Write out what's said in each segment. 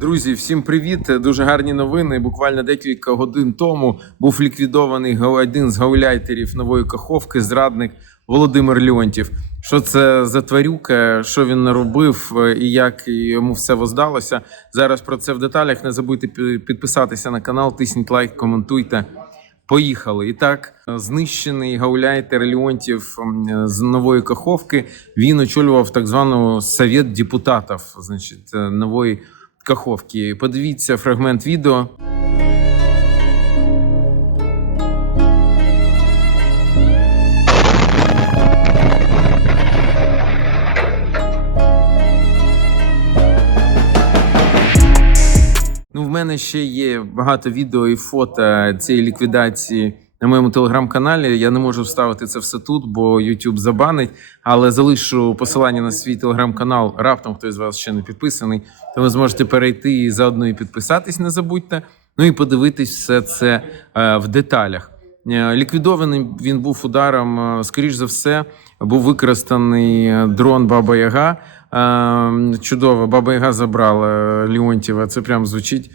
Друзі, всім привіт! Дуже гарні новини. Буквально декілька годин тому був ліквідований один з гауляйтерів нової каховки, зрадник Володимир Леонтів. Що це за тварюка, що він наробив е, і як йому все воздалося? Зараз про це в деталях. Не забудьте підписатися на канал, тисніть лайк, коментуйте. Поїхали. І так, знищений гауляйтер Леонтів з нової каховки. Він очолював так звану совет депутатів, значить, е, нової каховки. Подивіться фрагмент відео. Ну, в мене ще є багато відео і фото цієї ліквідації на моєму телеграм-каналі. Я не можу вставити це все тут, бо YouTube забанить. Але залишу посилання на свій телеграм-канал. Раптом хтось з вас ще не підписаний, то ви зможете перейти і заодно і підписатись, не забудьте. Ну і подивитись все це е, в деталях. Е, Ліквідований він був ударом. е, Скоріш за все, був використаний дрон Баба Яга. Чудово, Баба Яга забрала Леонтьєва. Це прям звучить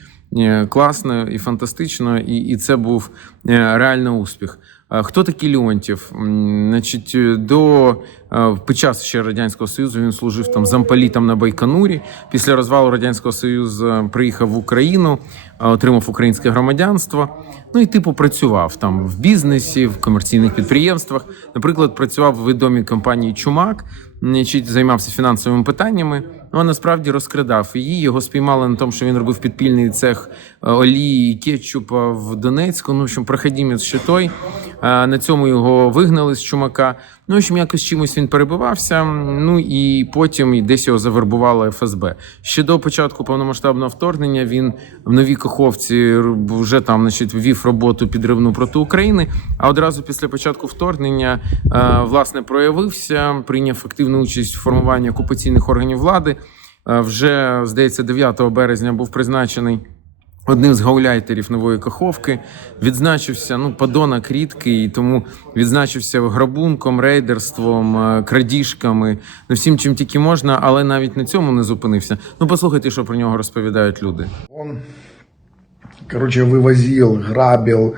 класно і фантастично, і, і це був е, реально успіх. Е, Хто такий Леонтьєв? М, Значить, е, до е, під час ще радянського союзу він служив там замполітом на Байконурі. Після розвалу радянського союзу приїхав в Україну, отримав українське громадянство. Ну і типу працював там в бізнесі, в комерційних підприємствах. Наприклад, працював в відомій компанії Чумак, значить, займався фінансовими питаннями. Ну а насправді розкрадав її. Його спіймали на тому, що він робив підпільний цех олії і кетчупа в Донецьку. Ну, общем, проходімець ще той. Е, На цьому його вигнали з чумака. Ну, в якось чимось він перебивався. Ну і потім і десь його завербувала ФСБ. Ще до початку повномасштабного вторгнення він в новій Каховці вже там, значить, вів роботу підривну проти України. А одразу після початку вторгнення е, власне проявився, прийняв активну участь в формуванні окупаційних органів влади. Е, Вже здається, 9 березня був призначений. Одним з гауляйтерів нової каховки відзначився ну подонок рідкий, і тому відзначився грабунком, рейдерством, е, крадіжками, ну всім чим тільки можна, але навіть на цьому не зупинився. Ну послухайте, що про нього розповідають люди. Он, короче, вывозил, грабил,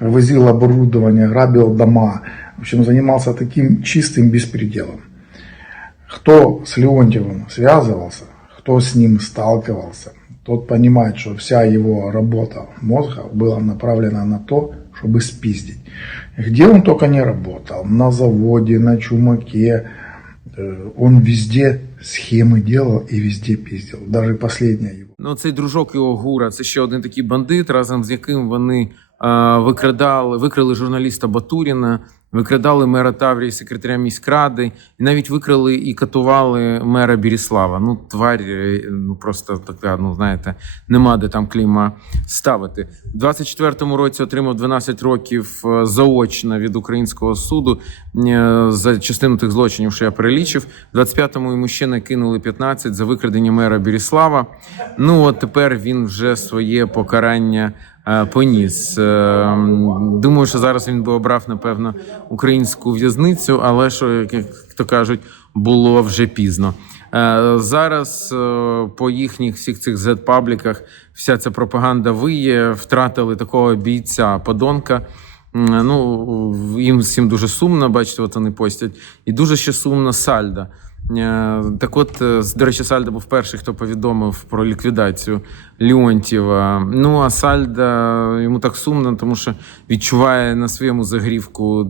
вывозил оборудование, грабил дома. В общем, занимался таким чистым беспределом. Кто с Леонтьевым связывался, кто с ним сталкивался, тот понимает, что вся его работа мозга была направлена на то, чтобы спиздить. Где он только не работал, на заводе, на чумаке, э, он везде схемы делал и везде пиздил. Даже последняя его. Ну, цей дружок його гура, це ще один такий бандит, разом з яким вони е, викрадали, викрили журналіста Батуріна, викрадали мера Таврії, секретаря міськради, і навіть викрили і катували мера Біріслава. Ну, тварь, е, ну просто така, ну знаєте, нема де там кліма ставити. У 24-му році отримав 12 років е, заочно від українського суду е, за частину тих злочинів, що я перелічив. В 25-му йому ще накинули 15 за викрадення мера Біріслава. Ну от тепер він вже своє покарання поніс. Е, Думаю, що зараз він би обрав, напевно, українську в'язницю, але що, як то кажуть, було вже пізно. Е, Зараз е, по їхніх всіх цих зет-пабліках вся ця пропаганда виє, втратили такого бійця подонка. Ну, їм всім дуже сумно, бачите, от вони постять. І дуже ще сумно Сальда. Е, Так от, е, до речі, Сальда був перший, хто повідомив про ліквідацію Леонтьєва. Ну, а Сальда йому так сумно, тому що відчуває на своєму загрівку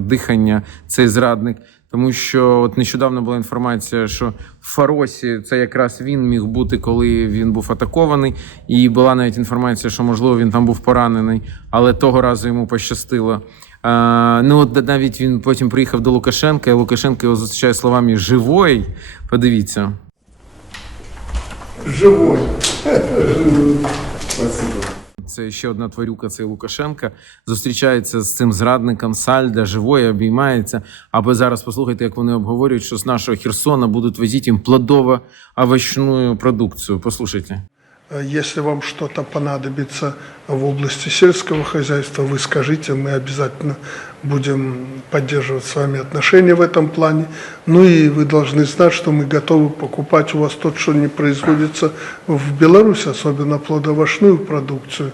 дихання цей зрадник. Тому що от нещодавно була інформація, що в Фаросі це якраз він міг бути, коли він був атакований. І була навіть інформація, що можливо він там був поранений, але того разу йому пощастило. Ну от навіть він потім приїхав до Лукашенка, і Лукашенко його зустрічає словами живой. Подивіться. Живой. Спасибо. Це ще одна тварюка, це Лукашенка. Зустрічається з цим зрадником Сальда, живої, обіймається. Або зараз послухайте, як вони обговорюють, що з нашого Херсона будуть возити їм плодово овощну продукцію. Послухайте. Э, Если вам что-то понадобится в области сельского хозяйства, вы скажите, мы обязательно будем поддерживать с вами отношения в этом плане. Ну и вы должны знать, что мы готовы покупать у вас то, что не производится в Беларуси, особенно плодовочную продукцию.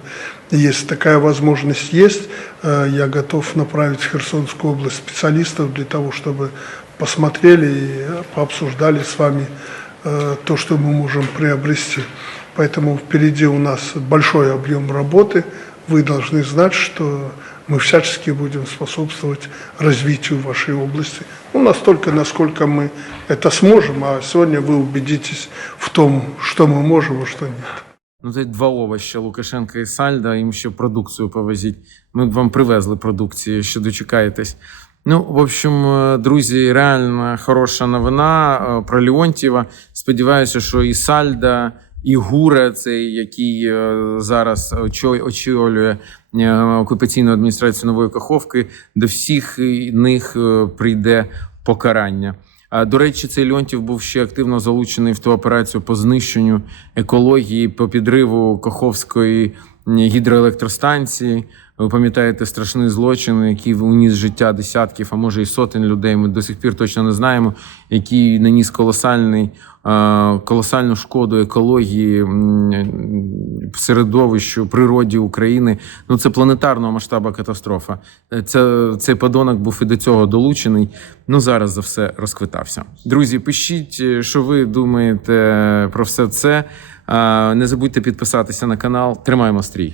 Если такая возможность есть, э, я готов направить в Херсонскую область специалистов для того, чтобы посмотрели и пообсуждали с вами э, то, что мы можем приобрести. Поэтому впереди у нас большой объем работы. Вы должны знать, что мы всячески будем способствовать развитию вашей области. Ну, настолько, насколько мы это сможем, а сегодня вы убедитесь в том, что мы можем, а что нет. Ну, це два овоща Лукашенка і Сальда, їм ще продукцію повезіть. Ми б вам привезли продукції, що дочекаєтесь. Ну, в общем, е, друзі, реально хороша новина е, про Леонтьєва. Сподіваюся, що і Сальда, І Гура, цей, який е, зараз очо- очолює е, окупаційну адміністрацію Нової Каховки, до всіх них е, прийде покарання. А, До речі, цей Льонтів був ще активно залучений в ту операцію по знищенню екології, по підриву Каховської гідроелектростанції. Ви пам'ятаєте страшний злочин, який уніс життя десятків, а може і сотень людей. Ми до сих пір точно не знаємо, який наніс колосальний, е, колосальну шкоду екології, середовищу, природі України. Ну це планетарного масштабу катастрофа. Це цей подонок був і до цього долучений. Ну зараз за все розквитався. Друзі, пишіть, е, що ви думаєте про все це. Не забудьте підписатися на канал. Тримаємо стрій.